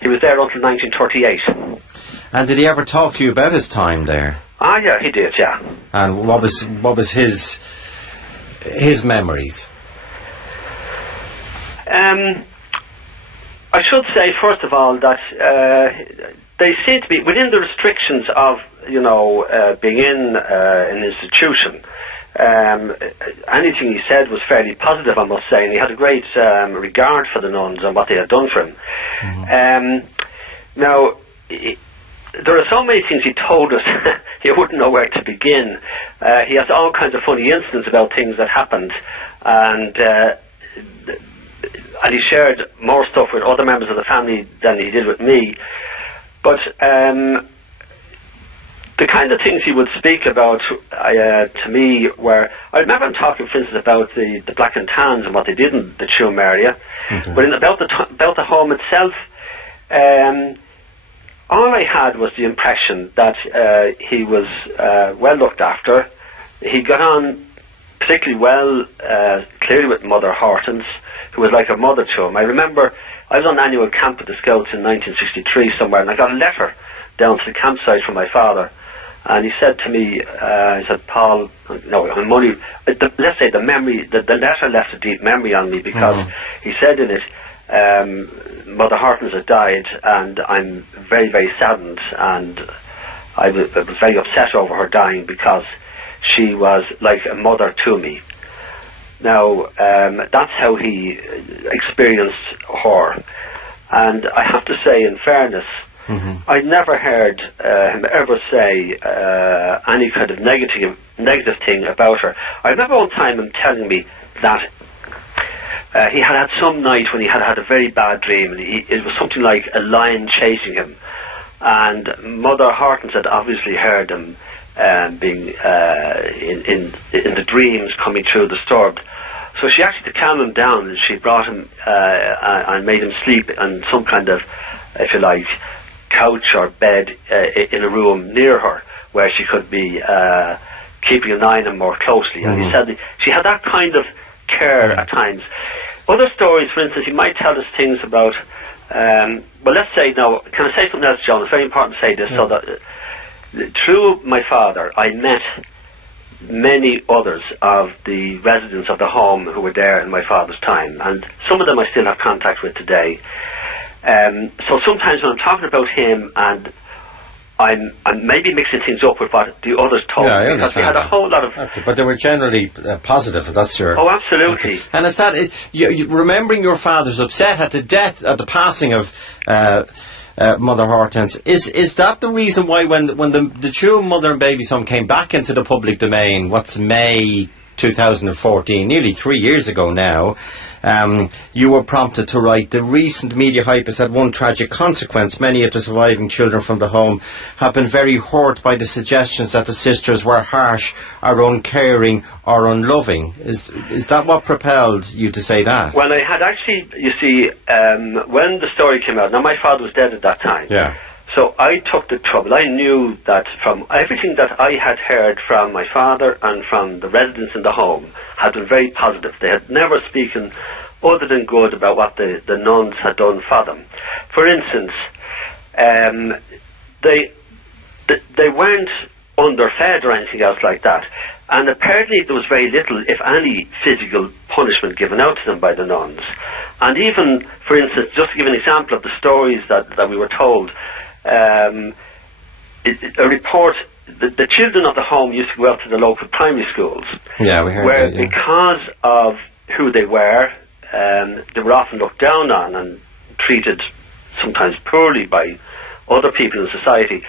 He was there until 1938. And did he ever talk to you about his time there? Ah, yeah, he did, yeah. And what was his memories? I should say, first of all, that they seem to be within the restrictions of, being in an institution. Anything he said was fairly positive, I must say, and he had a great regard for the nuns and what they had done for him. Mm-hmm. Now, there are so many things he told us, you wouldn't know where to begin. He has all kinds of funny incidents about things that happened, and he shared more stuff with other members of the family than he did with me. But the kind of things he would speak about to me were, I remember him talking, for instance, about the Black and Tans and what they did in the Tuam area. Mm-hmm. But about the home itself, all I had was the impression that he was well looked after. He got on particularly well, clearly with Mother Hortense, who was like a mother to him. I remember I was on annual camp with the Scouts in 1963 somewhere, and I got a letter down to the campsite from my father, and he said to me, he said, Paul, I'm only, let's say the letter left a deep memory on me, because he said in it, Mother Hortense had died, and I'm very, very saddened, and I was very upset over her dying, because she was like a mother to me. Now, that's how he experienced her. And I have to say, in fairness, I never heard him ever say any kind of negative thing about her. I remember one time him telling me that he had some night when he had a very bad dream, and it was something like a lion chasing him. And Mother Hortense had obviously heard him being in the dreams coming through disturbed. So she actually, to calm him down, she brought him and made him sleep on some kind of, if you like, couch or bed in a room near her, where she could be keeping an eye on him more closely. And he said she had that kind of care at times. Other stories, for instance, he might tell us things about, well, let's say, now, can I say something else, John? It's very important to say this, so that through my father, I met many others of the residents of the home who were there in my father's time, and some of them I still have contact with today. So sometimes when I'm talking about him, and I'm maybe mixing things up with what the others told me, because we had a whole lot of... Okay, but they were generally positive, that's your... Oh, absolutely. Okay. And is that... you remembering your father's upset at the passing of... Mother Hortense, is that the reason why when the Tuam Mother and Baby's Home came back into the public domain, what's May 2014, nearly 3 years ago now, you were prompted to write, the recent media hype has had one tragic consequence. Many of the surviving children from the home have been very hurt by the suggestions that the sisters were harsh or uncaring or unloving. Is that what propelled you to say that? Well, I had actually, you see, when the story came out, now my father was dead at that time. Yeah. So I took the trouble. I knew that from everything that I had heard from my father and from the residents in the home had been very positive. They had never spoken other than good about what the nuns had done for them. For instance, they weren't underfed or anything else like that. And apparently there was very little, if any, physical punishment given out to them by the nuns. And even, for instance, just to give an example of the stories that we were told, a report, the children of the home used to go out to the local primary schools. Yeah, we heard where that, yeah. Because of who they were often looked down on and treated sometimes poorly by other people in society.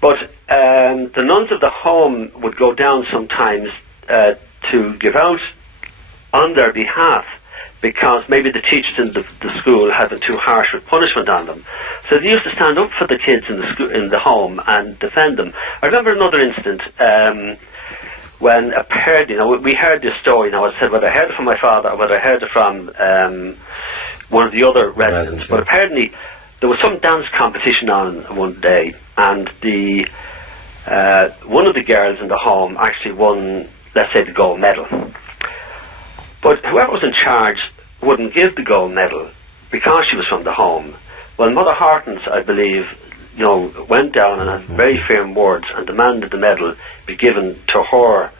But the nuns of the home would go down sometimes to give out on their behalf, because maybe the teachers in the school had been too harsh with punishment on them. So they used to stand up for the kids in the home and defend them. I remember another incident when apparently, we heard this story. Now I said whether I heard it from my father or whether I heard it from one of the other residents. But apparently there was some dance competition on one day, and one of the girls in the home actually won, let's say, the gold medal. But whoever was in charge wouldn't give the gold medal because she was from the home. Well, Mother Hortense, I believe, went down and had very firm words and demanded the medal be given to her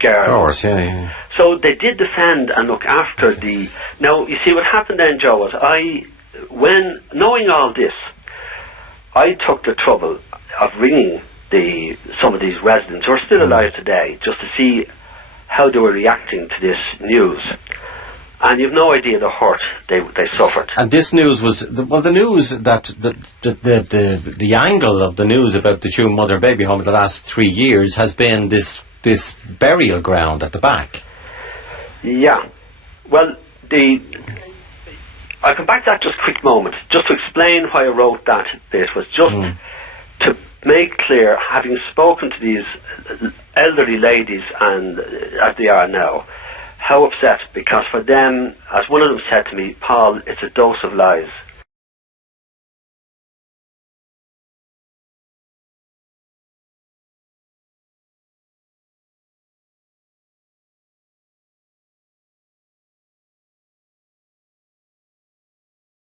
girl. Of course, yeah. So they did defend and look after the... Now, you see, what happened then, Joe, was knowing all this, I took the trouble of ringing some of these residents who are still alive today, just to see how they were reacting to this news. And you've no idea the hurt they suffered. And this news was the news that the angle of the news about the Tuam mother and baby home in the last 3 years has been this burial ground at the back. Yeah. Well, I'll come back to that just a quick moment, just to explain why I wrote that bit, was just to make clear, having spoken to these elderly ladies, and as they are now, how upset, because for them, as one of them said to me, Paul, it's a dose of lies.